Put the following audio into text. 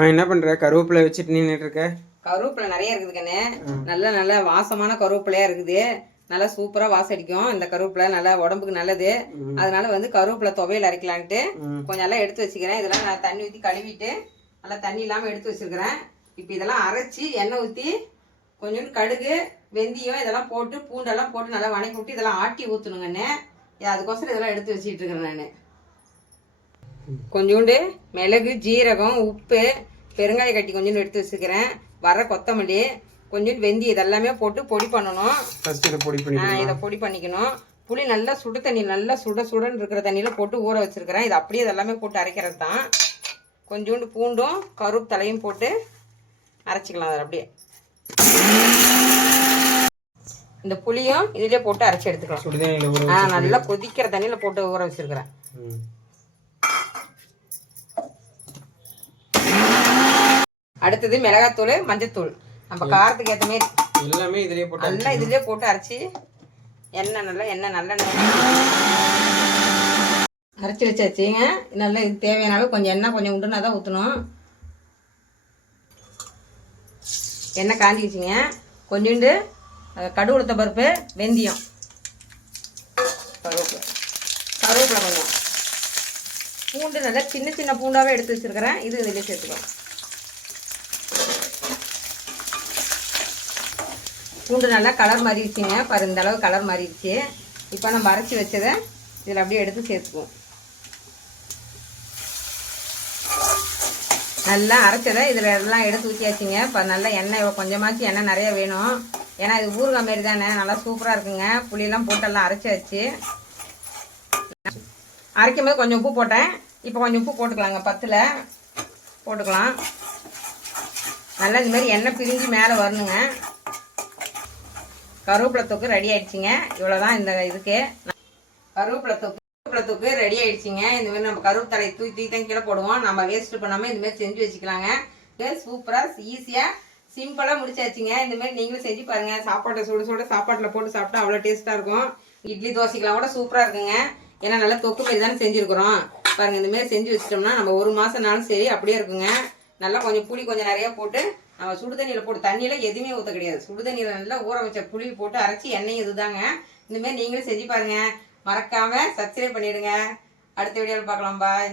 என்ன பண்ற? கருவேப்பிலை வச்சுட்டு நின்றுட்டு இருக்க. கருவேப்பிலை நிறைய இருக்குது கண்ணு. நல்ல வாசமான கருவேப்பிலையா இருக்குது. நல்லா சூப்பரா வாசம் அடிக்கும். இந்த கருவேப்பிலை நல்லா உடம்புக்கு நல்லது. அதனால வந்து கருவேப்பிலை துவையல் அரைக்கலான்ட்டு கொஞ்சம் நல்லா எடுத்து வச்சுக்கிறேன். இதெல்லாம் நான் தண்ணி ஊற்றி கழுவிட்டு நல்லா தண்ணி இல்லாமல் எடுத்து வச்சிருக்கிறேன். இப்போ இதெல்லாம் அரைச்சி எண்ணெய் ஊற்றி கொஞ்சோண்டு கடுகு வெந்தயம் இதெல்லாம் போட்டு பூண்டெல்லாம் போட்டு நல்லா வணக்கி விட்டு இதெல்லாம் ஆட்டி ஊற்றணுங்கண்ணே. அதுக்கோசரம் இதெல்லாம் எடுத்து வச்சுட்டு இருக்கிறேன். நான் கொஞ்சோண்டு மிளகு ஜீரகம் உப்பு பெருங்காய கட்டி கொஞ்சோண்டு எடுத்து வச்சுக்கிறேன். வர கொத்தமல்லி கொஞ்சோண்டு வெந்தி இதெல்லாமே போட்டு பொடி பண்ணணும். இதை பொடி பண்ணிக்கணும். புளி நல்லா சுடு தண்ணி நல்லா சுடன்னு இருக்கிற தண்ணியில் போட்டு ஊற வச்சுருக்கிறேன். இது அப்படியே இதெல்லாமே போட்டு அரைக்கிறது தான். கொஞ்சோண்டு பூண்டும் கருப்பு தலையும் போட்டு அரைச்சிக்கலாம். அதை அப்படியே இந்த புளியும் இதிலே போட்டு அரைச்சி எடுத்துக்கலாம். நல்லா கொதிக்கிற தண்ணியில் போட்டு ஊற வச்சுருக்கிறேன். அடுத்தது மிளகாத்தூள் மஞ்சத்தூள் நம்ம காரத்துக்கு ஏற்ற மாதிரி எல்லாமே இதுலேயே போட்டு அரைச்சி எண்ணெய் நல்லெண்ணெய் அரைச்சி வச்சாச்சுங்க. நல்லா இது தேவையான அளவு கொஞ்சம் எண்ணெய் கொஞ்சம் உண்டுனா தான் ஊற்றணும். எண்ணெய் காஞ்சிக்கிச்சிங்க. கொஞ்சோண்டு கடுகு உளுத்த பருப்பு வெந்தயம் கருவேப்பிலை கொஞ்சம் பூண்டு நல்லா சின்ன பூண்டாகவே எடுத்து வச்சுருக்கிறேன். இது இதில் சேர்த்துக்கலாம். பூண்டு நல்லா கலர் மாறிடுச்சுங்க. பாரு இந்த அளவு கலர் மாறிடுச்சு. இப்போ நம்ம அரைச்சி வச்சதை இதில் அப்படியே எடுத்து சேர்த்துக்குவோம். நல்லா அரைச்சதை இதில் எல்லாம் எடுத்து ஊற்றியாச்சுங்க. இப்போ நல்லா எண்ணெய் கொஞ்சமாச்சு எண்ணெய் நிறைய வேணும். ஏன்னா இது ஊறுகாய் மாரி தானே நல்லா சூப்பராக இருக்குங்க. புளியெல்லாம் போட்டெல்லாம் அரைச்சாச்சு. அரைக்கும் போது கொஞ்சம் உப்பு போட்டேன். இப்போ கொஞ்சம் உப்பு போட்டுக்கலாங்க. 10ல் போட்டுக்கலாம். நல்லா இந்த மாதிரி எண்ணெய் பிரிஞ்சு மேலே வரணுங்க. கருவேப்பிலை தொக்கு ரெடி ஆயிடுச்சுங்க. இவ்வளோதான் இந்த இதுக்கு. கருவேப்பிலை தொக்கு ரெடி ஆயிடுச்சுங்க. இந்த மாதிரி நம்ம கருவேப்பிலை தலையை தூக்கி தான் கீழே போடுவோம். நம்ம வேஸ்ட் பண்ணாமல் இந்த மாதிரி செஞ்சு வச்சுக்கலாங்க. சூப்பராக ஈஸியாக சிம்பிளாக முடிச்சாச்சுங்க. இந்த மாதிரி நீங்களும் செஞ்சு பாருங்க. சாப்பாட்டை சுட சாப்பாட்டில் போட்டு சாப்பிட்டா அவ்வளோ டேஸ்ட்டாக இருக்கும். இட்லி தோசைக்கெல்லாம் கூட சூப்பராக இருக்குங்க. ஏன்னா நல்லா தொக்கு மாதிரி தானே செஞ்சுருக்குறோம். பாருங்கள் இந்த மாதிரி செஞ்சு வச்சிட்டோம்னா நம்ம ஒரு மாதம்னாலும் சரி அப்படியே இருக்குங்க. நல்லா கொஞ்சம் புளி கொஞ்சம் நிறையா போட்டு நம்ம சுடு தண்ணியில் போட்டு தண்ணியில் எதுவுமே ஊற்ற கிடையாது. சுடு தண்ணியில் நல்லா ஊற வச்ச புளி போட்டு அரைச்சி எண்ணெய் இதுதாங்க. இந்தமாரி நீங்களும் செஞ்சு பாருங்கள். மறக்காமல் சப்ஸ்கிரைப் பண்ணிவிடுங்க. அடுத்த வீடியோவில் பார்க்கலாம். பாய்.